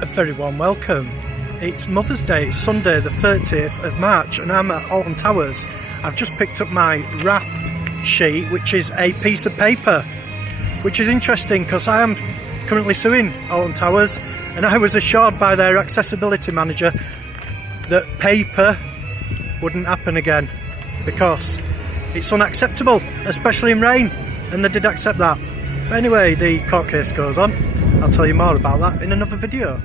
A very warm welcome. It's Mother's Day, it's Sunday the 30th of March and I'm at Alton Towers. I've just picked up my wrap sheet, which is a piece of paper, which is interesting because I am currently suing Alton Towers and I was assured by their accessibility manager that paper wouldn't happen again because it's unacceptable, especially in rain, and they did accept that. But anyway, the court case goes on. I'll tell you more about that in another video.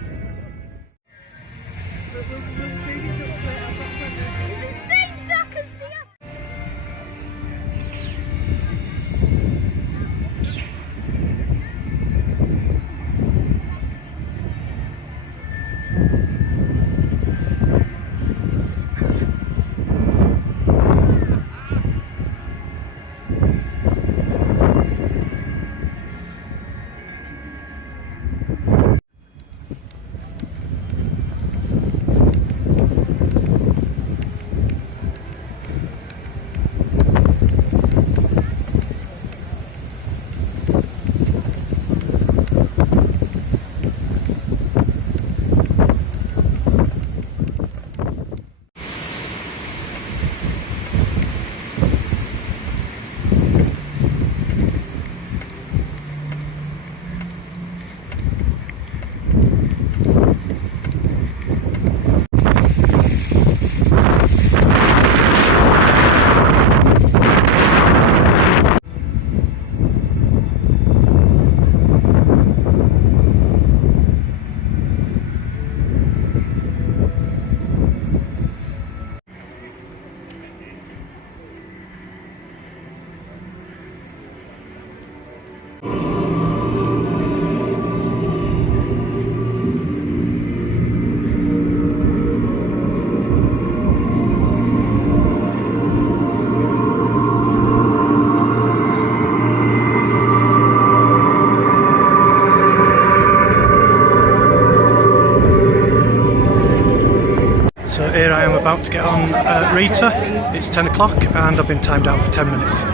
So here I am about to get on Rita. It's 10 o'clock and I've been timed out for 10 minutes.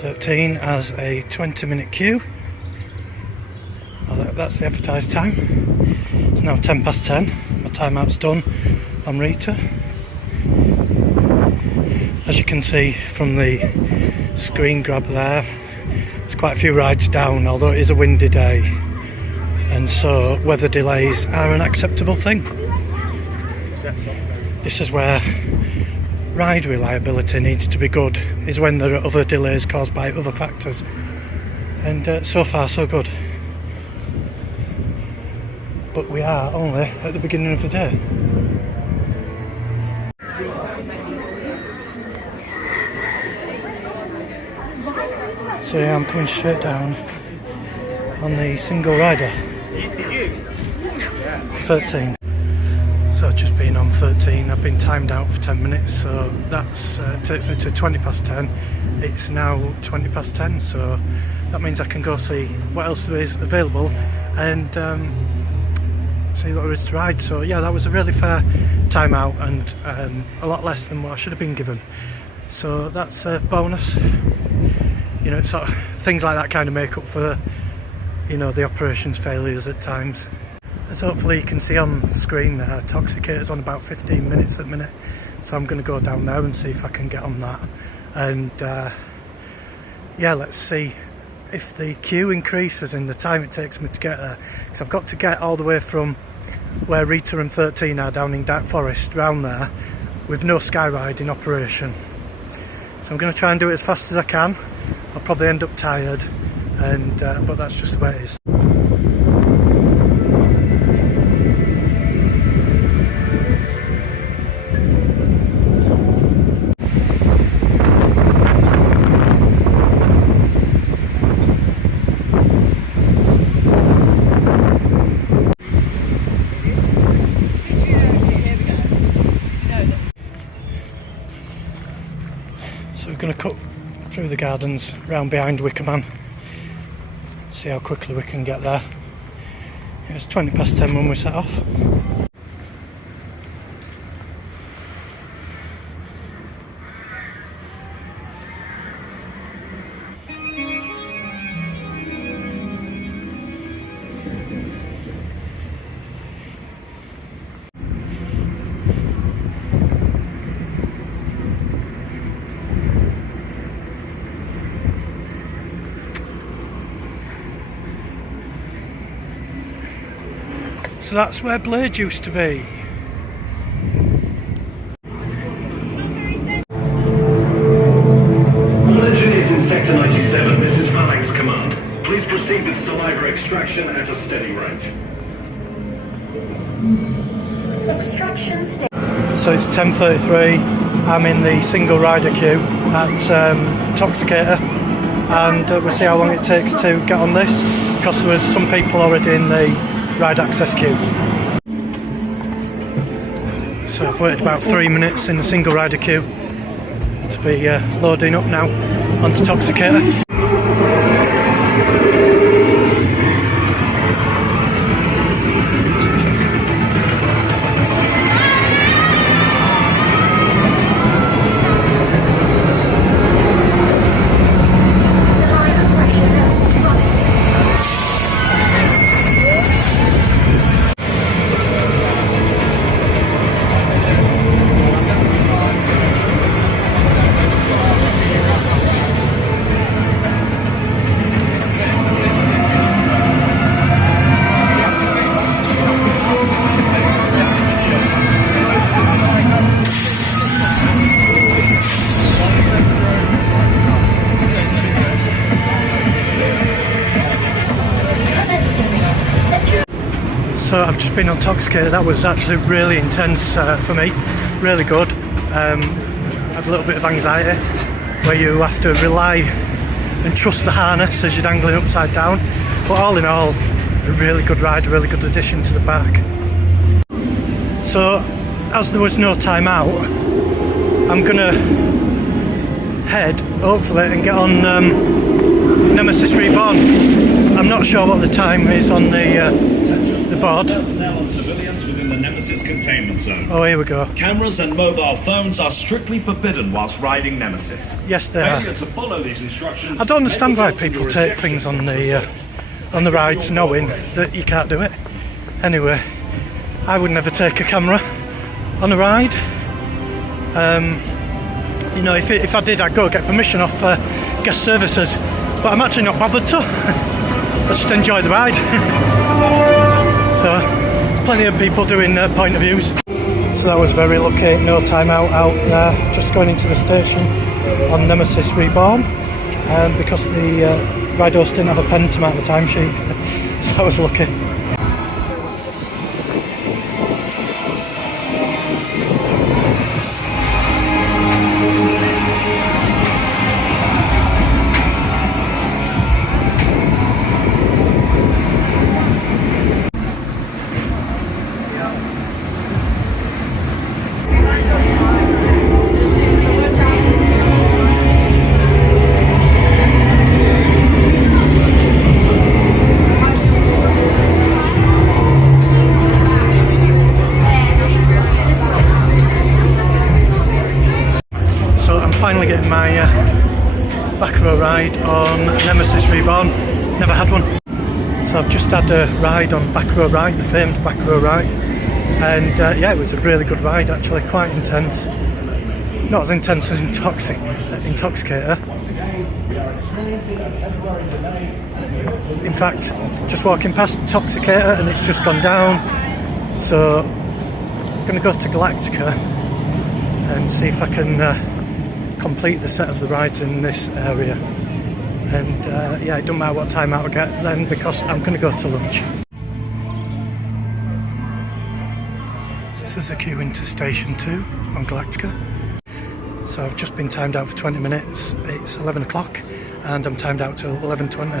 '13 has a 20-minute queue. That's the advertised time. It's now 10 past 10. My timeout's done on Rita. As you can see from the screen grab there, there's quite a few rides down, although it is a windy day, and so weather delays are an acceptable thing. This is where ride reliability needs to be good, is when there are other delays caused by other factors, and so far so good. But we are only at the beginning of the day. So yeah, I'm coming straight down on the single rider 13. So just been on 13, I've been timed out for 10 minutes, so that's takes me to 20 past 10. It's now 20 past 10, so that means I can go see what else there is available and see what there is to ride. So yeah, that was a really fair time out and a lot less than what I should have been given. So that's a bonus. You know, sort of things like that kind of make up for, you know, the operations failures at times. As hopefully you can see on screen there, Toxicator's on about 15 minutes at the minute, so I'm going to go down there and see if I can get on that. And yeah, let's see if the queue increases in the time it takes me to get there, because I've got to get all the way from where Rita and 13 are down in Dark Forest round there with no skyride in operation. So I'm going to try and do it as fast as I can. I'll probably end up tired, and but that's just the way it is. So we're going to cut through the gardens, round behind Wickerman, see how quickly we can get there. It was 20 past 10 when we set off. So that's where Blade used to be. Legend is in Sector 97. This is Phalanx Command. Please proceed with saliva extraction at a steady rate. Extraction state. So it's 10:33. I'm in the single rider queue at Toxicator, and we'll see how long it takes to get on this, because there was some people already in the ride access queue. So I've waited about 3 minutes in the single rider queue to be loading up now onto Toxicator. So I've just been on Toxicator. That was actually really intense for me, really good. I had a little bit of anxiety where you have to rely and trust the harness as you're dangling upside down. But all in all, a really good ride, a really good addition to the park. So as there was no time out, I'm gonna head, hopefully, and get on Nemesis Reborn. I'm not sure what the time is on the board. Personnel and civilians within the Nemesis containment zone. Oh, here we go. Cameras and mobile phones are strictly forbidden whilst riding Nemesis. Yes, they Failure are. to follow these instructions. I don't understand why may result in people your take ejection things from on the rides knowing that you can't do it. Anyway, I would never take a camera on a ride. You know, if I did, I'd go get permission off guest services. But I'm actually not bothered to. I just enjoy the ride. So, there's plenty of people doing point of views. So that was very lucky, no time out there. Just going into the station on Nemesis Reborn. Because the ride host didn't have a pen to mark the timesheet. So I was lucky. Finally getting my back row ride on Nemesis Reborn. Never had one. So I've just had a ride on back row ride, the famed back row ride. And yeah, it was a really good ride actually, quite intense. Not as intense as Intoxicator. In fact, just walking past Intoxicator and it's just gone down. So I'm going to go to Galactica and see if I can complete the set of the rides in this area. And yeah, it doesn't matter what time out I get then, because I'm going to go to lunch. So this is a queue into Station 2 on Galactica. So I've just been timed out for 20 minutes. It's 11 o'clock and I'm timed out till 11:20.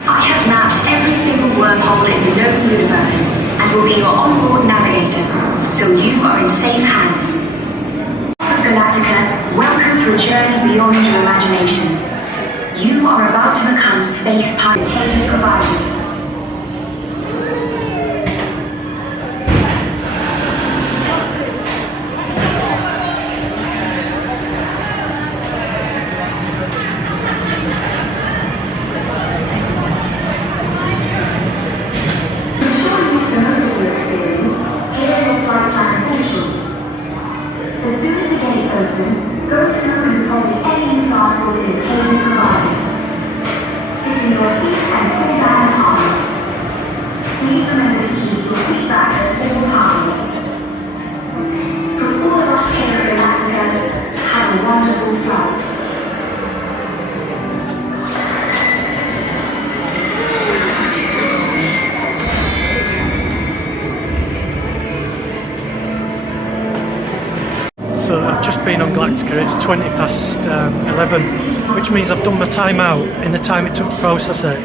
I have mapped every single wormhole in the known universe and will be your onboard navigator, so you are in safe hands. Galactica, welcome to a journey beyond your imagination. You are about to become space pilot cages provided. Go through and deposit any news articles in the pages provided. Sit in your seat and pull down the harness. Please remember to keep your feet back at all times. From all of us here at Galactica, have a wonderful flight. So I've just been on Galactica, it's 20 past 11, which means I've done my time out in the time it took to process it.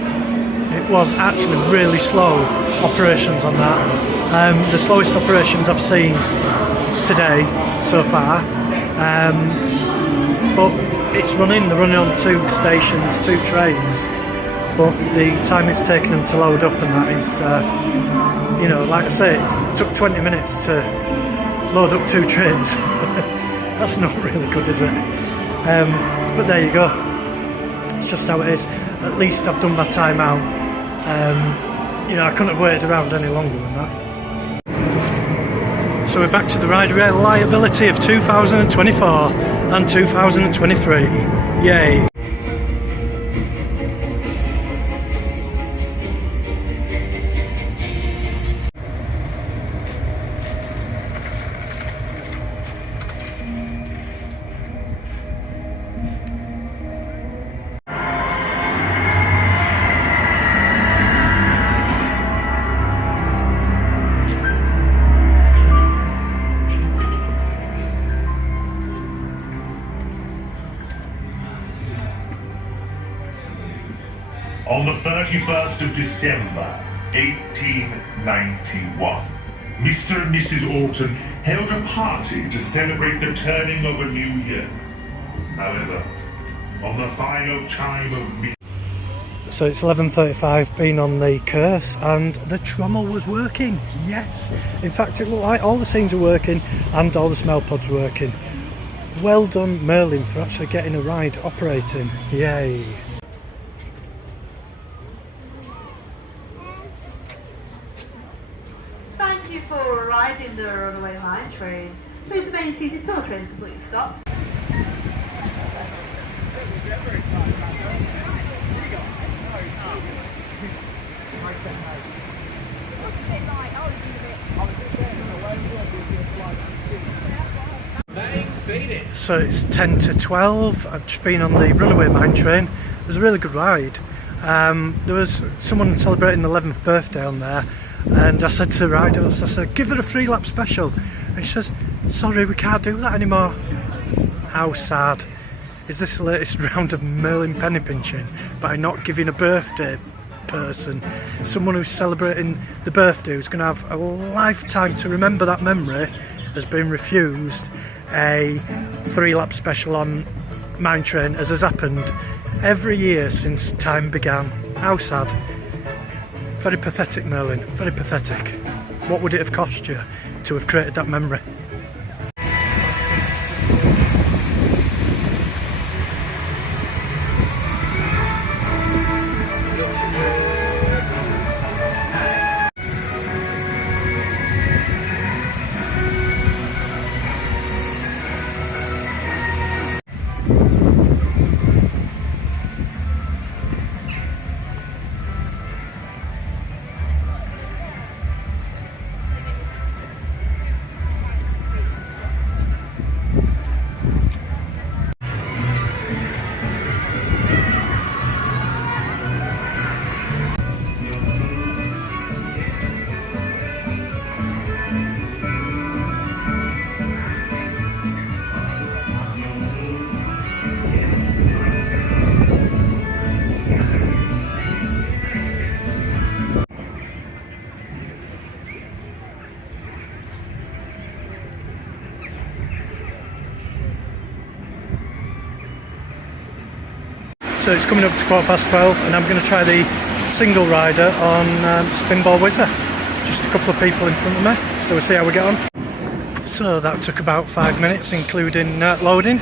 It was actually really slow operations on that. The slowest operations I've seen today so far. But they're running on 2 stations, 2 trains. But the time it's taken them to load up and that is, like I say, it took 20 minutes to load up 2 trains. That's not really good, is it? But there you go. It's just how it is. At least I've done my time out. I couldn't have waited around any longer than that. So we're back to the ride reliability of 2024 and 2023. Yay! On the 31st of December, 1891, Mr. and Mrs. Alton held a party to celebrate the turning of a new year. However, on the final chime of midnight... So it's 11:35, been on the Curse, and the trommel was working, yes! In fact, it looked like all the scenes were working, and all the smell pods were working. Well done, Merlin, for actually getting a ride operating, yay! Thank you for riding the runaway mine train. Please remain seated until the train is completely stopped. So it's 10 to 12. I've just been on the runaway mine train. It was a really good ride. There was someone celebrating the 11th birthday on there, and I said to the riders, I said, give her a 3-lap special. And she says, sorry, we can't do that anymore. How sad. Is this the latest round of Merlin penny pinching by not giving a birthday person, someone who's celebrating the birthday, who's going to have a lifetime to remember that memory, has been refused a 3-lap special on mine train, as has happened every year since time began. How sad. Very pathetic, Merlin, very pathetic. What would it have cost you to have created that memory? So it's coming up to 12:15 and I'm going to try the single rider on Spinball Whizzer. Just a couple of people in front of me, so we'll see how we get on. So that took about 5 minutes, including loading,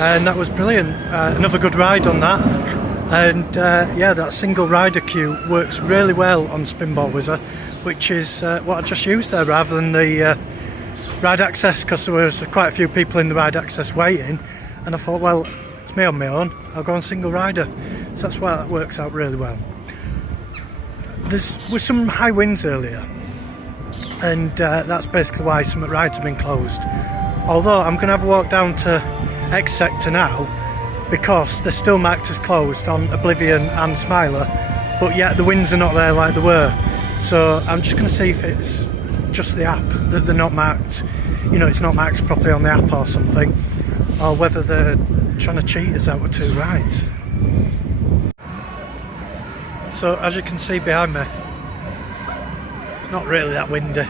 and that was brilliant. Another good ride on that. And yeah, that single rider queue works really well on Spinball Whizzer, which is what I just used there rather than the ride access, because there was quite a few people in the ride access waiting, and I thought, well, it's me on my own, I'll go on single rider. So that's why that works out really well. There was some high winds earlier, and that's basically why some rides have been closed. Although I'm going to have a walk down to X sector now, because they're still marked as closed on Oblivion and Smiler, but yet the winds are not there like they were. So I'm just going to see if it's just the app that they're not marked, you know, it's not marked properly on the app or something, or whether they're trying to cheat us out with two rides. So as you can see behind me, it's not really that windy.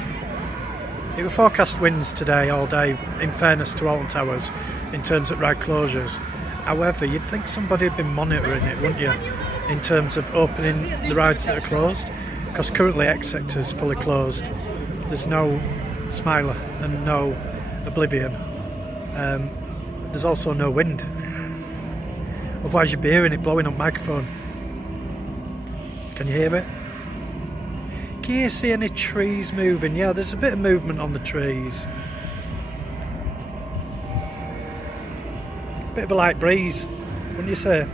It was forecast winds today all day, in fairness to Alton Towers, in terms of ride closures. However, you'd think somebody had been monitoring it, wouldn't you, in terms of opening the rides that are closed, because currently X sector is fully closed. There's no Smiler and no Oblivion. There's also no wind. Otherwise you'd be hearing it blowing up microphone. Can you hear it? Can you see any trees moving? Yeah, there's a bit of movement on the trees. Bit of a light breeze, wouldn't you say?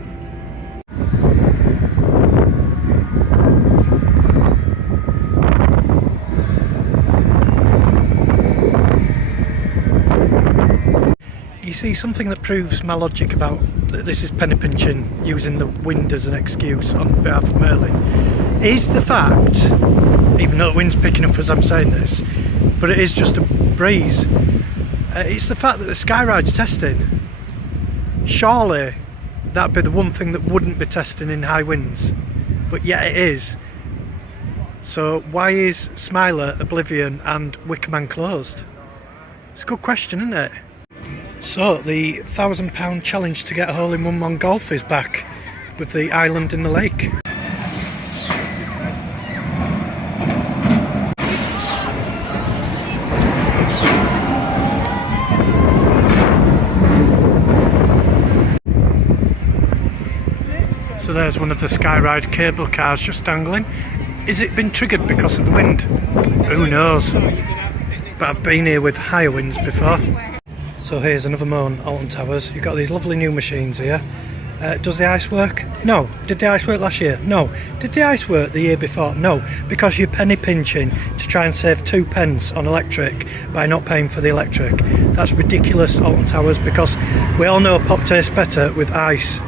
You see, something that proves my logic about that this is penny pinching, using the wind as an excuse on behalf of Merlin, is the fact, even though the wind's picking up as I'm saying this, but it is just a breeze, it's the fact that the Skyride's testing. Surely that'd be the one thing that wouldn't be testing in high winds, but yet it is. So why is Smiler, Oblivion and Wickerman closed? It's a good question, isn't it? So the £1,000 challenge to get a hole in one on golf is back, with the island in the lake. So there's one of the Skyride cable cars just dangling. Is it been triggered because of the wind? Who knows? But I've been here with higher winds before. So here's another mo on Alton Towers. You've got these lovely new machines here. Does the ice work? No. Did the ice work last year? No. Did the ice work the year before? No. Because you're penny pinching to try and save 2 pence on electric by not paying for the electric. That's ridiculous, Alton Towers, because we all know pop tastes better with ice.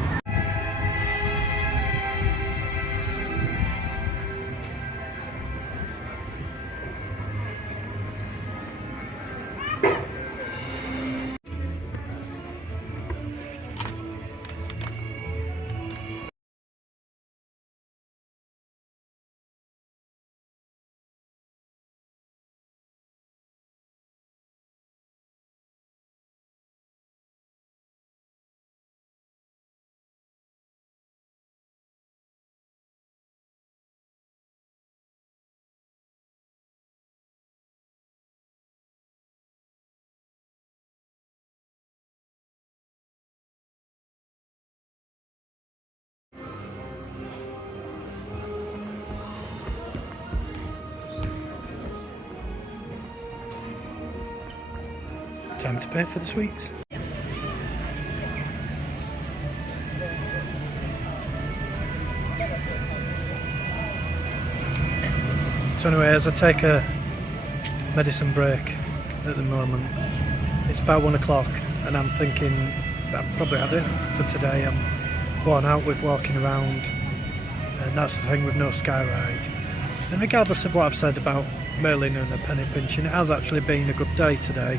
Time to pay for the sweets. So anyway, as I take a medicine break at the moment, it's about 1 o'clock and I'm thinking I've probably had it for today. I'm worn out with walking around, and that's the thing with no Skyride. And regardless of what I've said about Merlin and the penny pinching, it has actually been a good day today.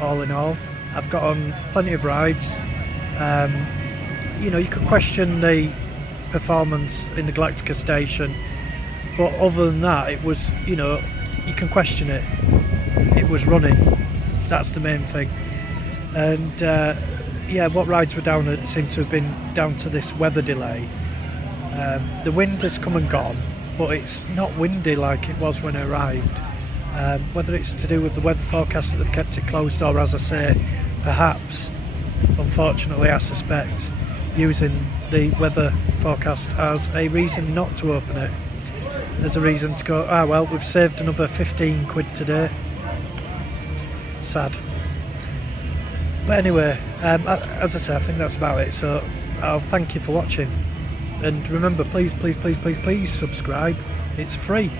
All in all, I've got on plenty of rides. You know, you could question the performance in the Galactica station, but other than that, it was, you know, you can question it. It was running. That's the main thing. And yeah, what rides were down seem to have been down to this weather delay. The wind has come and gone, but it's not windy like it was when I arrived. Whether it's to do with the weather forecast that they've kept it closed, or, as I say, perhaps, unfortunately I suspect, using the weather forecast as a reason not to open it. There's a reason to go, well, we've saved another 15 quid today. Sad. But anyway, as I say, I think that's about it. So I'll thank you for watching. And remember, please subscribe. It's free.